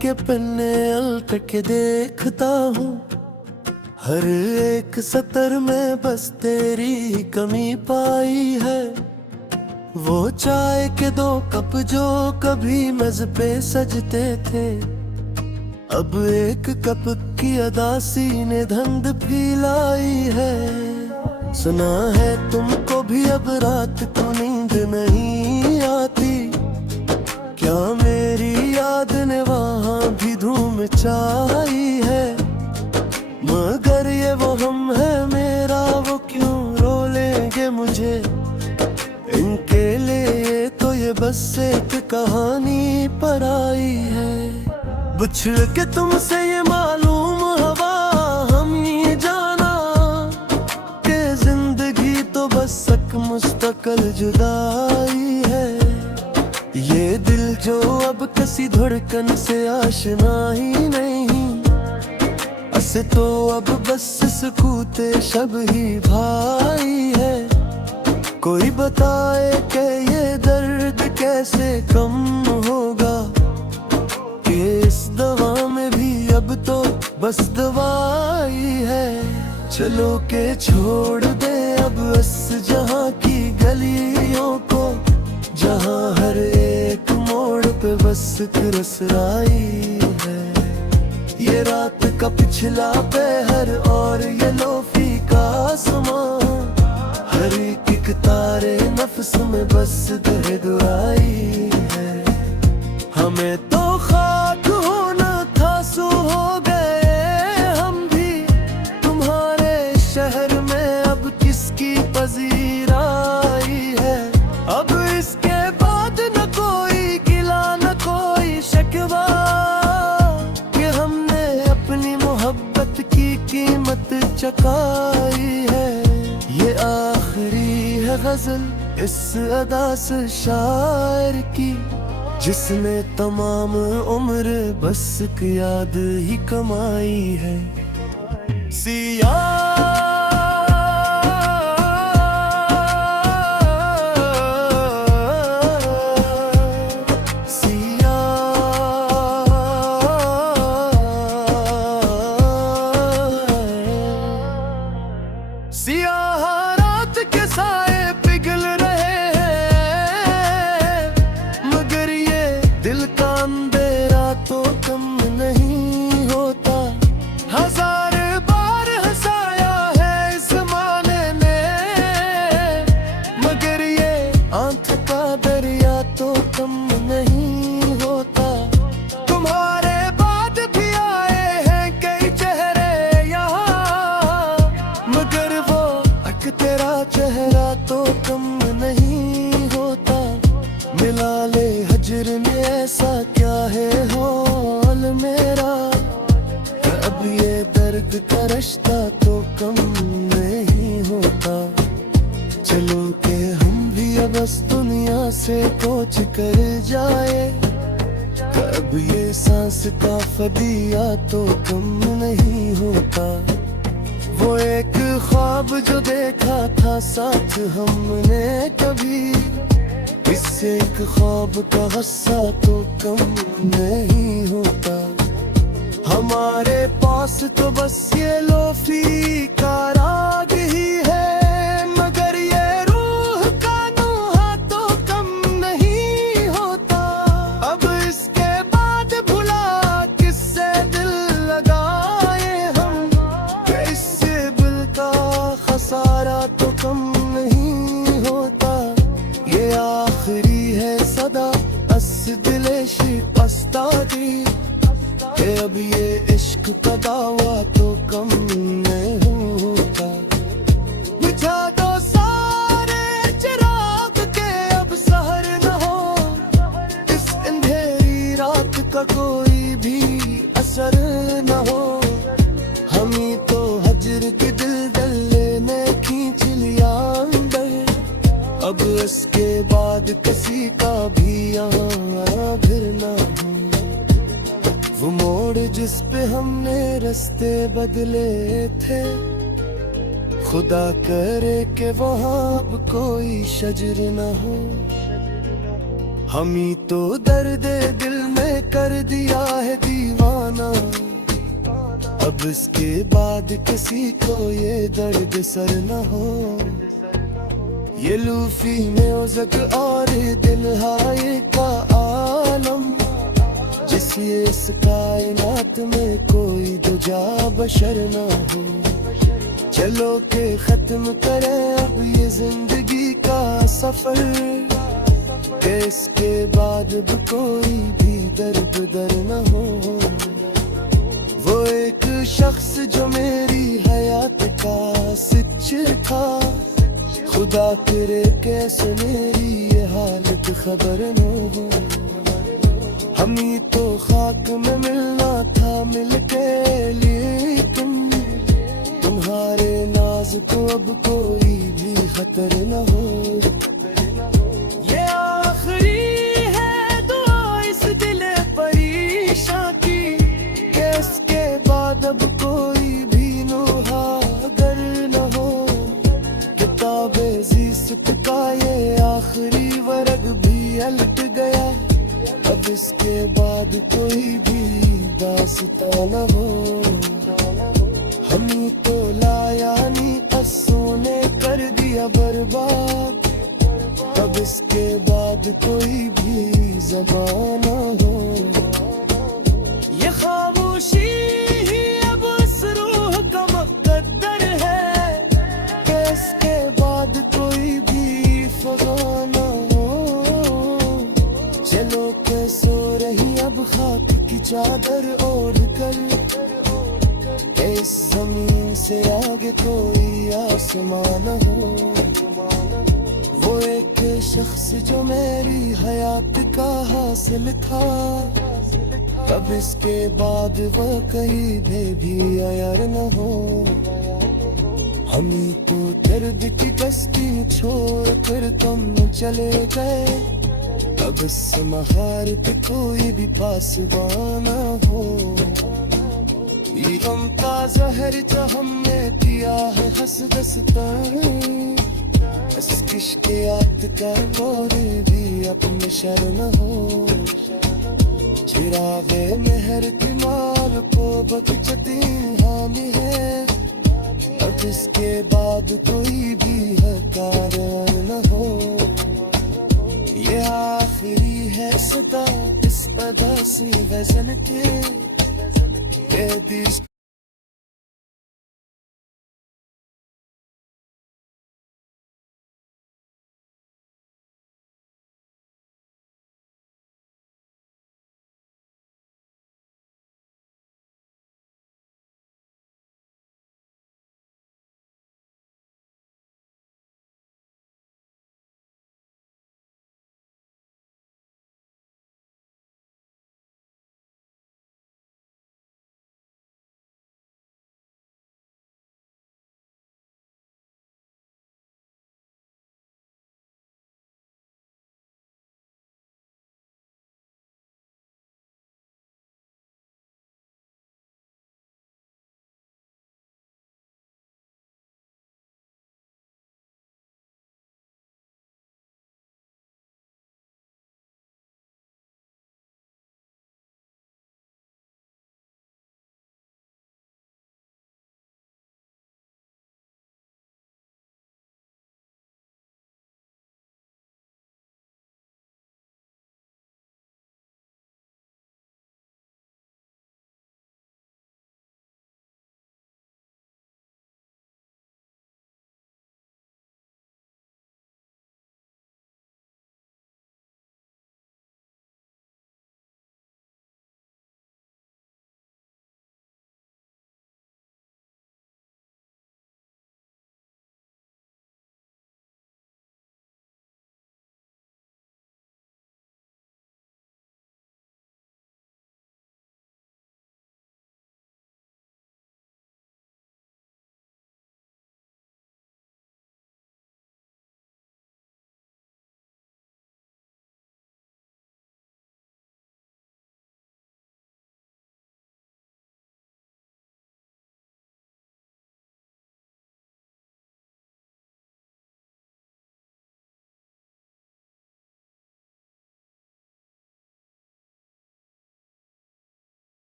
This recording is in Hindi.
के पन्ने उल्ट के देखता हूँ, हर एक सतर में बस तेरी कमी पाई है। वो चाय के 2 कप जो कभी मेज पे सजते थे, अब 1 कप की अदासी ने धंध फैलाई है। सुना है तुमको भी अब रात को नींद नहीं आती, क्या मेरी याद ने वहाँ भी धूम मचाई है। मगर ये वो हम है मेरा, वो क्यों रो लेंगे मुझे, इनके लिए तो ये बस एक कहानी पर आई है। बिछड़ के तुमसे ये मालूम हवा हम ये जाना, कि जिंदगी तो बस एक मुस्तकिल जुदाई है। ये दिल जो अब किसी धड़कन से आशना ही नहीं, असे तो अब बस सकूते शब ही भाई है। कोई बताए कि ये दर्द कैसे कम होगा, कि इस दवा में भी अब तो बस दवाई है। चलो के छोड़ दे अब बस जहाँ की गलियों को, जहाँ हर एक मोड़ पे बस रसराई है। ये रात का पिछला पहर और ये लोफी का आसमां, हर एक तारे नफ्स में बस दे दुआई है। हमें तो खाक होना था, सो हो गए हम भी तुम्हारे शहर में, अब किसकी पजीराई है। अब इसके बाद न कोई गिला न कोई शिकवा, कि हमने अपनी मोहब्बत की कीमत चुकाई है। ये आखिरी है गजल इस अदा से शायर की, जिसने तमाम उम्र बस एक याद ही कमाई है। सिया सियाह रात के साए पिघल रहे हैं, मगर ये दिल का अंधेरा तो कम नहीं होता। 1000 बार हंसाया है इस ज़माने ने, मगर ये आंख का दरिया तो कम नहीं होता। तुम्हारे बाद भी आए हैं कई चेहरे यहाँ, मगर तेरा चेहरा तो कम नहीं होता। मिला ले हजर में ऐसा क्या है हाल मेरा, अब ये दर्द का रिश्ता तो कम नहीं होता। चलो के हम भी अब इस दुनिया से कोच कर जाए, अब ये सांस का फदिया तो कम नहीं होता। वो एक ख्वाब जो देखा था साथ हमने कभी, इससे एक ख्वाब का हिस्सा तो कम नहीं होता। हमारे पास तो बस ये लोफी का राग ही है, मगर ये रूह का नोहा तो कम नहीं होता। अब इसके बाद भुला किससे दिल लगाए हम, इससे दिल का खसारा तो कम नहीं होता। ये आखिरी है सदा अस दिले शिकस्ता दी, कि अब ये इश्क का दावा तो कम नहीं होता। बुझा दो सारे चिराग के अब सहर न हो, इस अंधेरी रात का कोई भी असर न हो। हम ही तो हजर के दिल डल्ले ने खींच लिया अंदर, अब इसके बाद किसी का भी यहाँ फिर ना हो। वो मोड़ जिस पे हमने रास्ते बदले थे, खुदा करे कि वहाँ अब कोई शजर न हो। हम ही तो दर्द दिल में कर दिया है दीवाना। अब इसके बाद किसी को ये दर्द सर न हो। ये लूफी म्यूजिक और दिल हाय का आलम, जिस इस कायनात में कोई दूजा बशर न हो। चलो के खत्म करें अब ये जिंदगी का सफर, कि इसके बाद भी कोई भी दर्द दर न हो। वो एक शख्स जो मेरी हयात का सिच था, खुदा करे कैसे मेरी ये हालत खबर न हो। हम ही तो खाक में मिलना था मिलके, लेकिन तुम्हारे नाज को अब कोई भी खतर न हो। ये आखिरी है दुआ इस दिल परेशान की, कि इसके बाद अब कोई भी नोहा अगर न हो। किताबे ज़ीस्त का ये आखिरी वर्ग भी अलट गया, अब इसके बाद कोई भी दास्तां न हो। हम ही तो लाया नी अस्सों ने कर दिया बर्बाद, अब इसके बाद कोई भी ज़बान न हो। ये खामोशी ही अब इस रूह का मुक़द्दर है, कि इसके बाद कोई भी फ़ग़ां न हो। चलो के सो रही अब खाक की चादर ओढ़ कर, इस जमीन से आगे कोई आसमान हो। वो एक शख्स जो मेरी हयात का हासिल था, अब इसके बाद वो कहीं भी यार न हो। हम ही तो दर्द की कश्ती छोड़ कर तुम चले गए, अब इस महारत कोई भी पासबान न हो। ये गम का जहर जो हमने किया है हसदस्तां, इस इश्क याद का कोई भी अपने शर न हो। चिरागे मेहर की माल को बकचती हानि है, अब इसके बाद कोई भी हकार न हो। ये आखिरी है सदा इस अदा सी वज़न के,